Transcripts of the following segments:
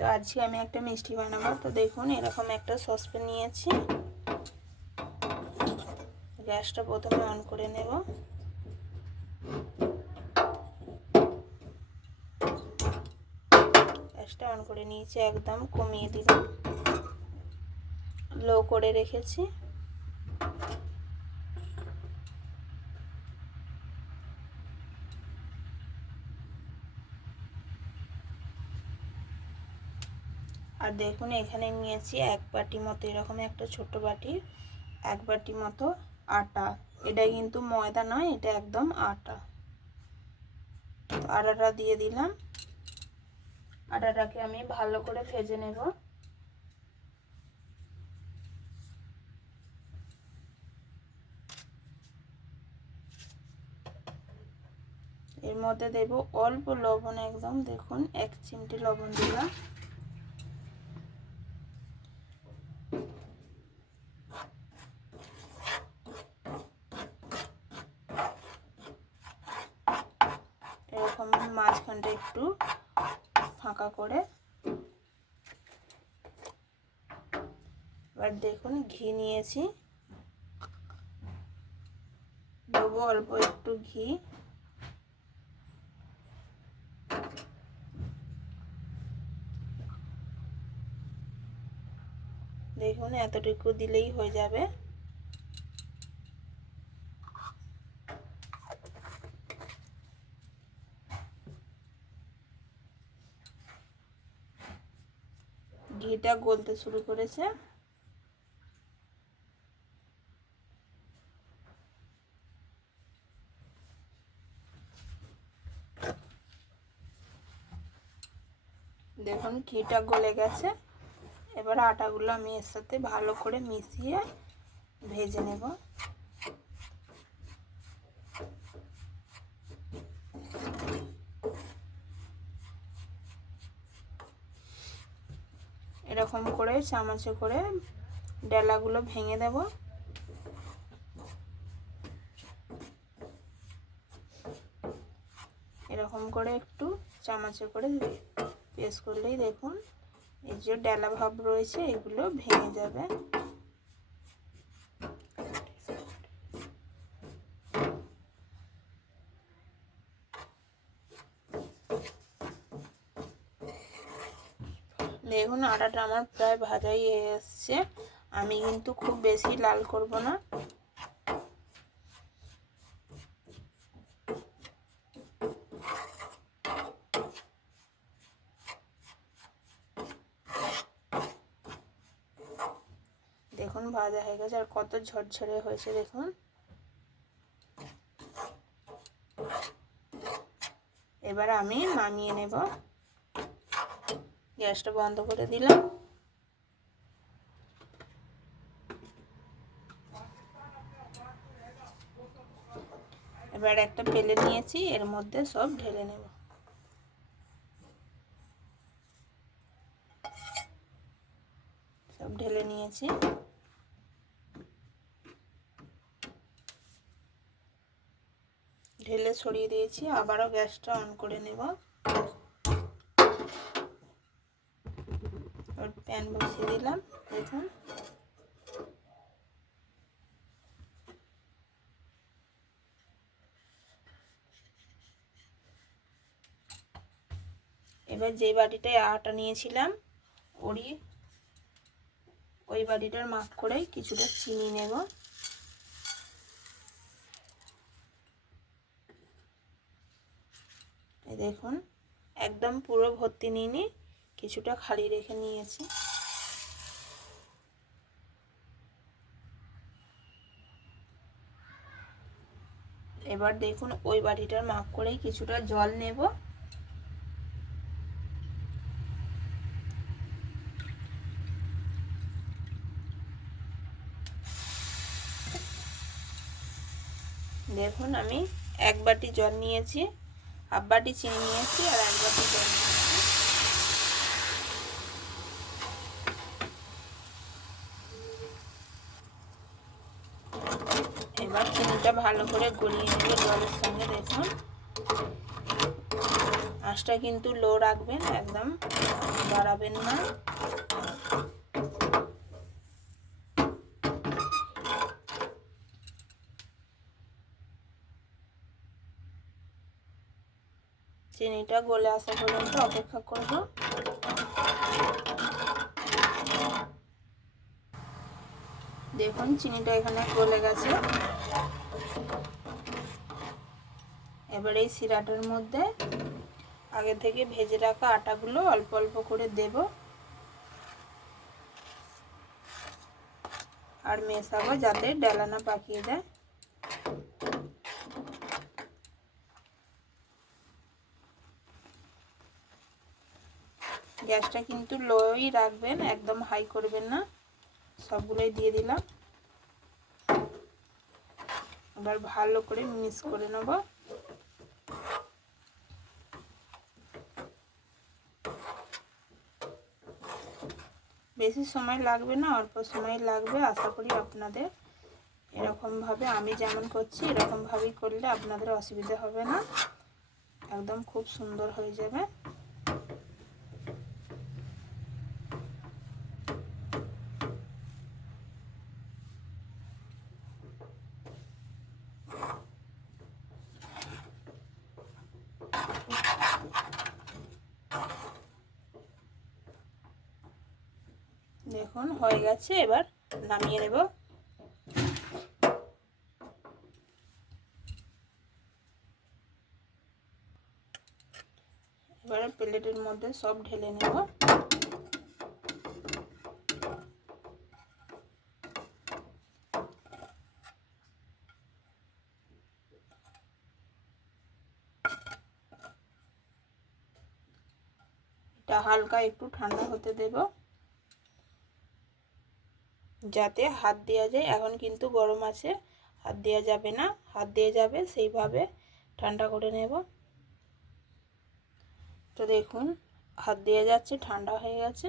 তো আজকে আমি একটা মিষ্টি বানাবো। তো দেখুন এরকম একটা সসপ্যান নিয়েছি। গ্যাসটা প্রথমে অন করে নেব। গ্যাসটা অন করে নিয়েছি, একদম কমিয়ে দিলাম, লো করে রেখেছি। আর দেখুন এখানে নিয়েছি এক বাটি মতো, এরকম একটা ছোট বাটির এক বাটি মতো আটা। এটা কিন্তু ময়দা নয়, এটা একদম আটা। তো আটাটা দিয়ে দিলাম। আটাটাকে আমি ভালো করে ভেজে নেব। এর মধ্যে দেব অল্প লবণ, একদম দেখুন 1 চিমটি লবণ দিলাম। এরকম মাঝখানটা একটু ফাঁকা করে। এবার দেখুন ঘি নিয়েছি, দেবো অল্প একটু ঘি। দেখুন এতটুকু দিলেই হয়ে যাবে। ঘিটা গলতে শুরু করেছে। দেখুন ঘিটা গলে গেছে। এবার আটাগুলো আমি এর সাথে ভালো করে মিশিয়ে ভেজে নেব। এরকম করে চামচে করে ডেলাগুলো ভেঙে দেব। এরকম করে একটু চামচে করে প্রেস করলেই দেখুন এই যে ডেলা ভাব রয়েছে এগুলো ভেঙে যাবে। দেখুন আটাটা আমার প্রায় ভাজাই এসছে। আমি কিন্তু খুব বেশি লাল করব না। দেখুন ভাজা হয়ে গেছে, আর কত ঝরঝরে হয়েছে দেখুন। এবার আমি নামিয়ে নেব। গ্যাসটা বন্ধ করে দিলাম। এবার একটা প্লেট নিয়েছি, এর মধ্যে সব ঢেলে নেব। সব ঢেলে নিয়েছি। ঢেলে ছড়িয়ে দিয়েছি। আবারও গ্যাসটা অন করে নেব। প্যান বসিয়ে দিলাম। দেখুন এবার যে বাটিটায় আটা নিয়েছিলাম ওই বাটিটার মাপ করে কিছুটা চিনি নেব। এই দেখুন একদম পুরো ভর্তি নিইনি, কিছুটা খালি রেখে নিয়েছি। এবার দেখুন ওই বাটিটার মাপ করেই কিছুটা জল নেব। দেখুন আমি 1 বাটি জল নিয়েছি, হাফ বাটি চিনি নিয়েছি আর 1 বাটি জল নিয়েছি। এবার চিনিটা ভালো করে গলিয়ে নেবে জলের সঙ্গে। দেখুন আঁচটা কিন্তু লো রাখবেন, একদম বাড়াবেন না। চিনিটা গলে আসা পর্যন্ত অপেক্ষা করব। দেখুন চিনিটা এখানে গলে গেছে। এবার এই শিরাটার মধ্যে আগে থেকে ভেজে রাখা আটাগুলো অল্প অল্প করে দেব আর মেশাবো যাতে ডালা না পাকিয়ে যায়। গ্যাসটা কিন্তু লোই রাখবেন, একদম হাই করবেন না। সবগুলোই দিয়ে দিলাম। এবার ভালো করে মিক্স করে নেব। বেশি সময় লাগবে না, অল্প সময় লাগবে। আশা করি আপনাদের এরকমভাবে আমি যেমন করছি এরকমভাবেই করলে আপনাদের অসুবিধা হবে না, একদম খুব সুন্দর হয়ে যাবে। দেখুন হয়ে গেছে, এবার নামিয়ে নেব। এবারে প্লেটের মধ্যে সব ঢেলে নেব। এটা হালকা একটু ঠান্ডা হতে দেব যাতে হাত দেওয়া যায়। এখন কিন্তু গরম আছে, হাত দেওয়া যাবে না। হাত দিয়ে যাবে সেইভাবে ঠান্ডা করে নেব। তো দেখুন হাত দিয়ে যাচ্ছে, ঠান্ডা হয়ে গেছে।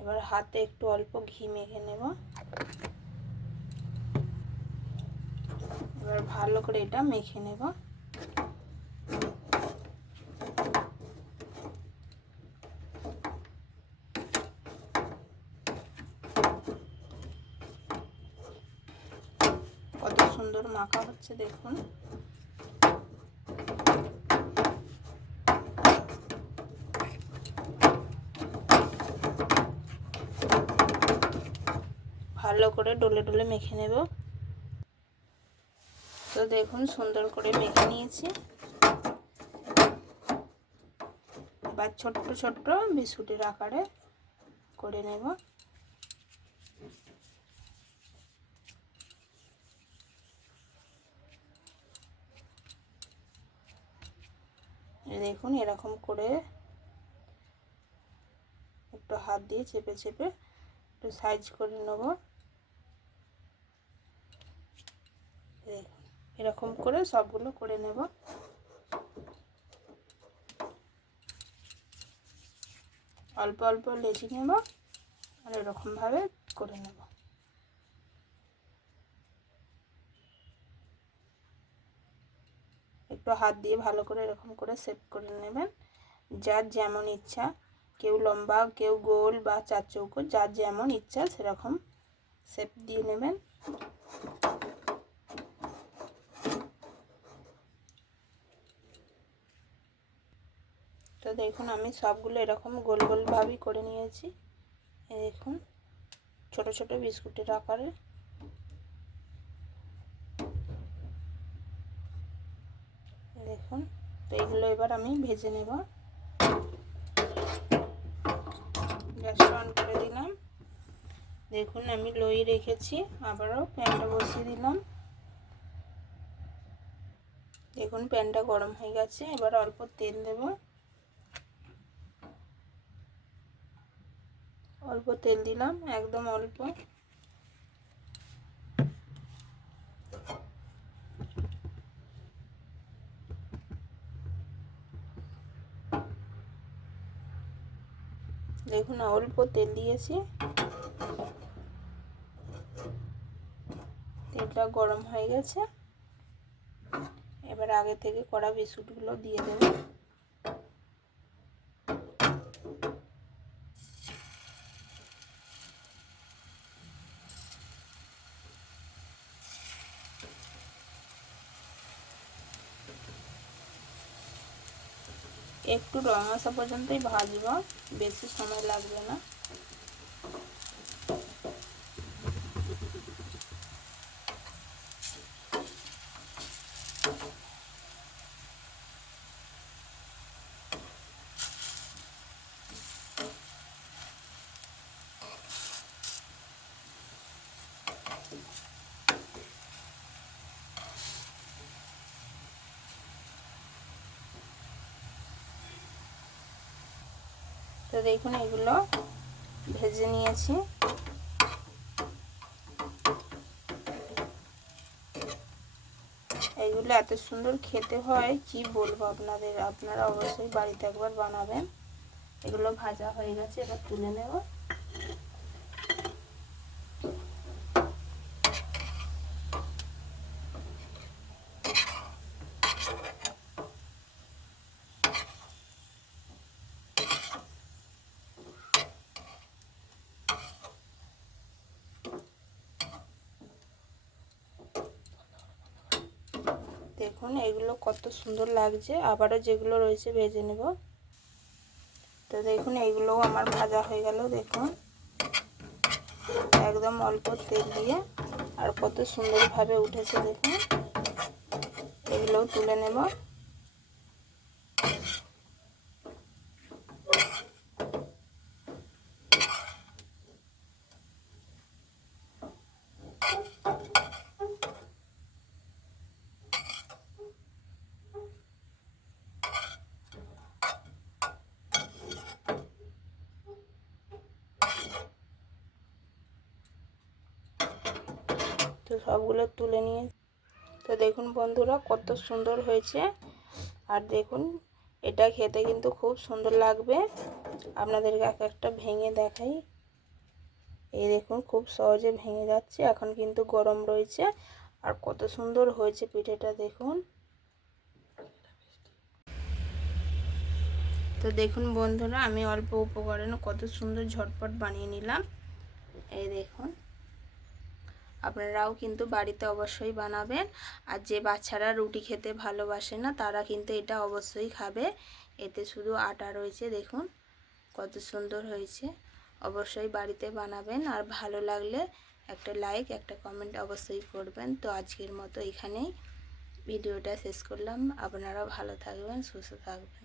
এবার হাতে একটু অল্প ঘি মেখে নেব। এবার ভালো করে এটা মেখে নেব। কত সুন্দর মাখা হচ্ছে দেখুন। ভালো করে ডলে ডলে মেখে নেব। তো দেখুন সুন্দর করে মেখে নিয়েছি। এবার ছোট্ট ছোট্ট বিস্কুটের আকারে করে নেব। দেখুন এরকম করে একটু হাত দিয়ে চেপে চেপে একটু সাইজ করে নেব। এরকম করে সবগুলো করে নেব। অল্প অল্প লেচি নেব আর এরকমভাবে করে নেব। একটু হাত দিয়ে ভালো করে এরকম করে সেট করে নেবেন। যার যেমন ইচ্ছা, কেউ লম্বা কেউ গোল বা চার চৌকো, যার যেমন ইচ্ছা সেরকম শেপ দিয়ে নেবেন। তো দেখুন আমি সবগুলো এরকম গোল গোলভাবেই করে নিয়েছি। দেখুন ছোট ছোট বিস্কুটের আকারে। দেখুন তো এগুলো এবার আমি ভেজে নেব। গ্যাসটা অন করে দিলাম। দেখুন আমি লোই রেখেছি, আবারও প্যানটা বসিয়ে দিলাম। দেখুন প্যানটা গরম হয়ে গেছে। এবার অল্প তেল দেব। অল্প তেল দিলাম, একদম অল্প। দেখুন অল্প তেল দিয়েছি। তেলটা গরম হয়ে গেছে। এবার আগে থেকে কড়া বিস্কুটগুলো দিয়ে দেব। একটু রং আসা পর্যন্তই ভাজবো, বেশি সময় লাগবে না। তো দেখুন এগুলো ভেজে নিয়েছি। এগুলো এত সুন্দর খেতে হয় কি বলবো আপনাদের, আপনারা অবশ্যই বাড়িতে একবার বানাবেন। এগুলো ভাজা হয়ে গেছে, এবার তুলে নেব। দেখুন এগুলো কত সুন্দর লাগছে, আবারও যেগুলো রয়েছে ভেজে নেব। তো দেখুন এইগুলোও আমার ভাজা হয়ে গেল, দেখুন একদম অল্প তেল দিয়ে, আর কত সুন্দরভাবে উঠেছে দেখুন। এগুলোও তুলে নেব। তো সবগুলো তুলে নিয়ে, তো দেখুন বন্ধুরা কত সুন্দর হয়েছে। আর দেখুন এটা খেতে কিন্তু খুব সুন্দর লাগবে। আপনাদেরকে এক একটা ভেঙে দেখাই। এই দেখুন খুব সহজে ভেঙে যাচ্ছে, এখন কিন্তু গরম রয়েছে। আর কত সুন্দর হয়েছে পিঠেটা দেখুন। তো দেখুন বন্ধুরা আমি অল্প উপকরণে কত সুন্দর ঝটপট বানিয়ে নিলাম। এই দেখুন আপনারাও কিন্তু বাড়িতে অবশ্যই বানাবেন। আর যে বাচ্চারা রুটি খেতে ভালোবাসে না তারা কিন্তু এটা অবশ্যই খাবে। এতে শুধু আটা রয়েছে, দেখুন কত সুন্দর হয়েছে। অবশ্যই বাড়িতে বানাবেন, আর ভালো লাগলে একটা লাইক একটা কমেন্ট অবশ্যই করবেন। তো আজকের মতো এখানেই ভিডিওটা শেষ করলাম। আপনারা ভালো থাকবেন, সুস্থ থাকবেন।